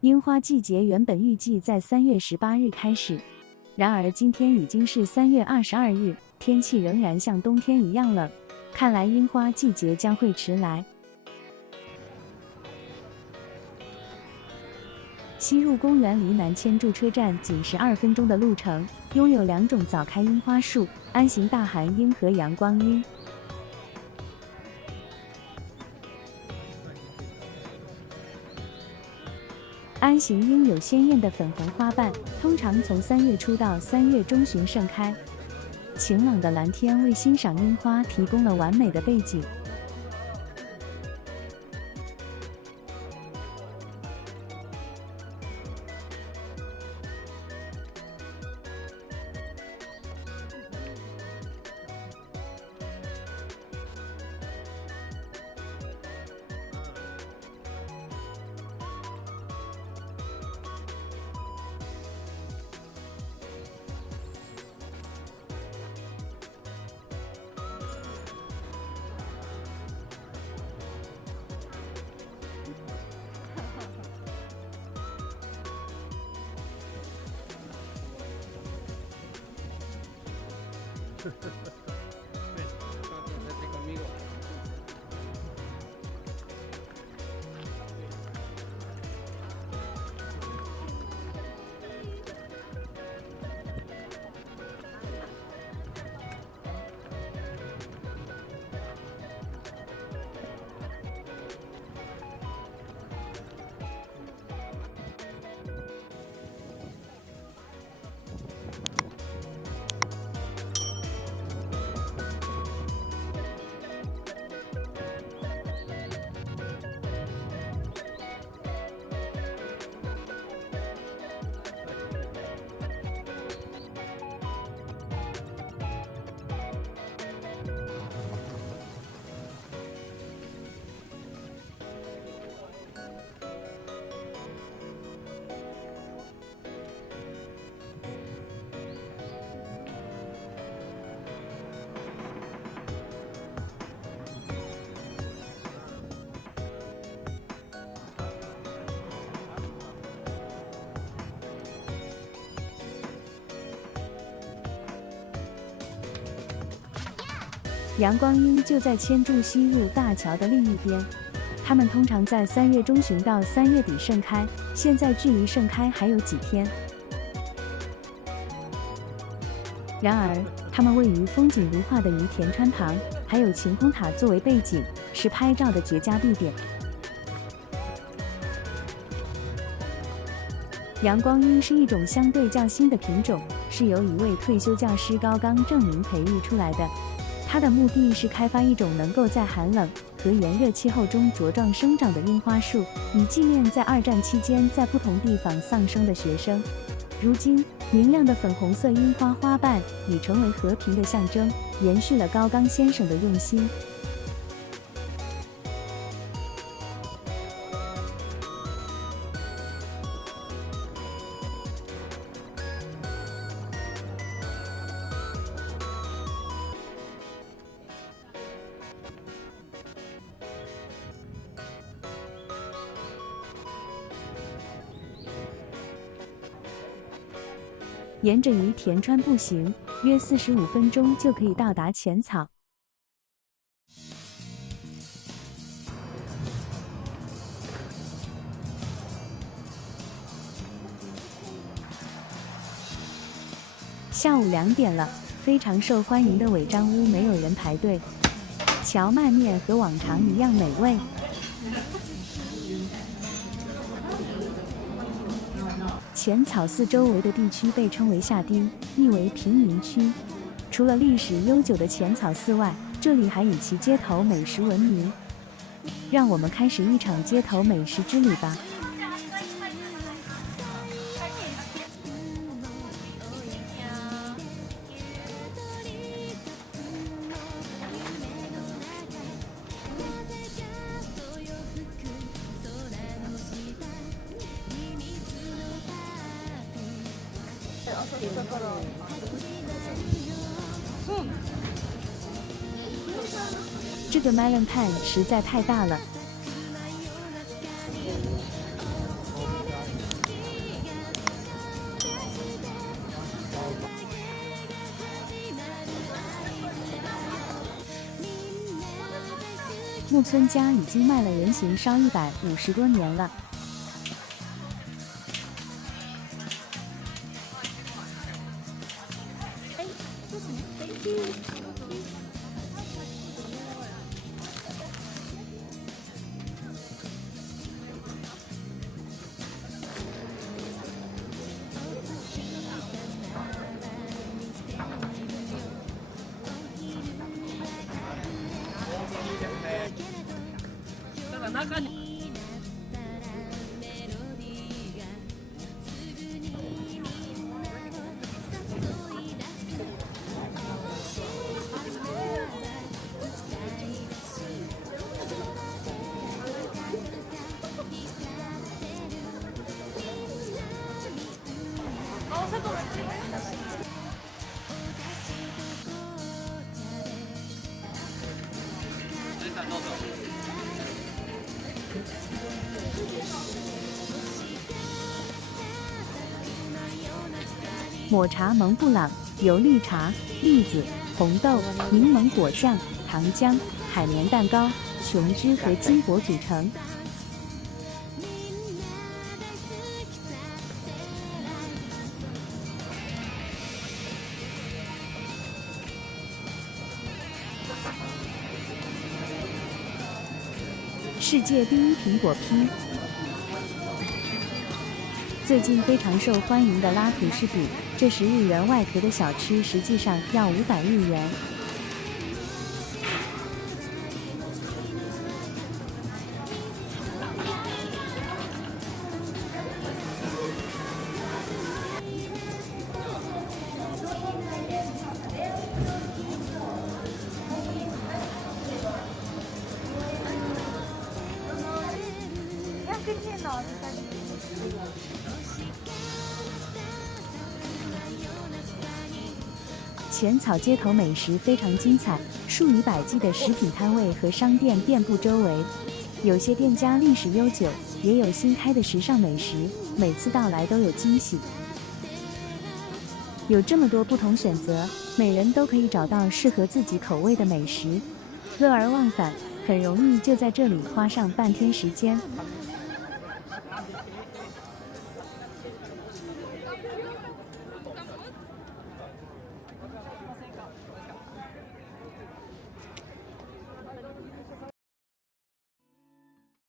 樱花季节原本预计在3月18日开始，然而今天已经是3月22日，天气仍然像冬天一样冷，看来樱花季节将会迟来。西入公园离南千住车站仅12分钟的路程，拥有2种早开樱花树：安行大韩樱和阳光樱。安行樱有鲜艳的粉红花瓣，通常从3月初到3月中旬盛开。晴朗的蓝天为欣赏樱花提供了完美的背景。Vente conmigo. 阳光樱就在千住西入大桥的另一边，它们通常在3月中旬到3月底盛开，现在距离盛开还有几天。然而，它们位于风景如画的于田川旁，还有晴空塔作为背景，是拍照的绝佳地点。阳光樱是一种相对较新的品种，是由一位退休教师高冈正明培育出来的。它的目的是开发一种能够在寒冷和炎热气候中茁壮生长的樱花树，以纪念在2战期间在不同地方丧生的学生。如今，明亮的粉红色樱花花瓣已成为和平的象征，延续了高冈先生的用心。沿着于田川步行，约45分钟就可以到达浅草。下午2点了，非常受欢迎的尾张屋没有人排队，荞麦面和往常一样美味。浅草寺周围的地区被称为下町，意为平民区。除了历史悠久的浅草寺外，这里还以其街头美食闻名。让我们开始一场街头美食之旅吧。这个 melon pan 实在太大了。木村家已经卖了人形烧150多年了。中にどうぞ。抹茶蒙布朗由绿茶、栗子、红豆、柠檬果酱、糖浆、海绵蛋糕、琼脂和金箔组成。世界第一苹果批。最近非常受欢迎的拉吐司比，这10日元外壳的小吃实际上要500日元。浅草街头美食非常精彩，数以百计的食品摊位和商店遍布周围，有些店家历史悠久，也有新开的时尚美食，每次到来都有惊喜。有这么多不同选择，每人都可以找到适合自己口味的美食，乐而忘返，很容易就在这里花上半天时间。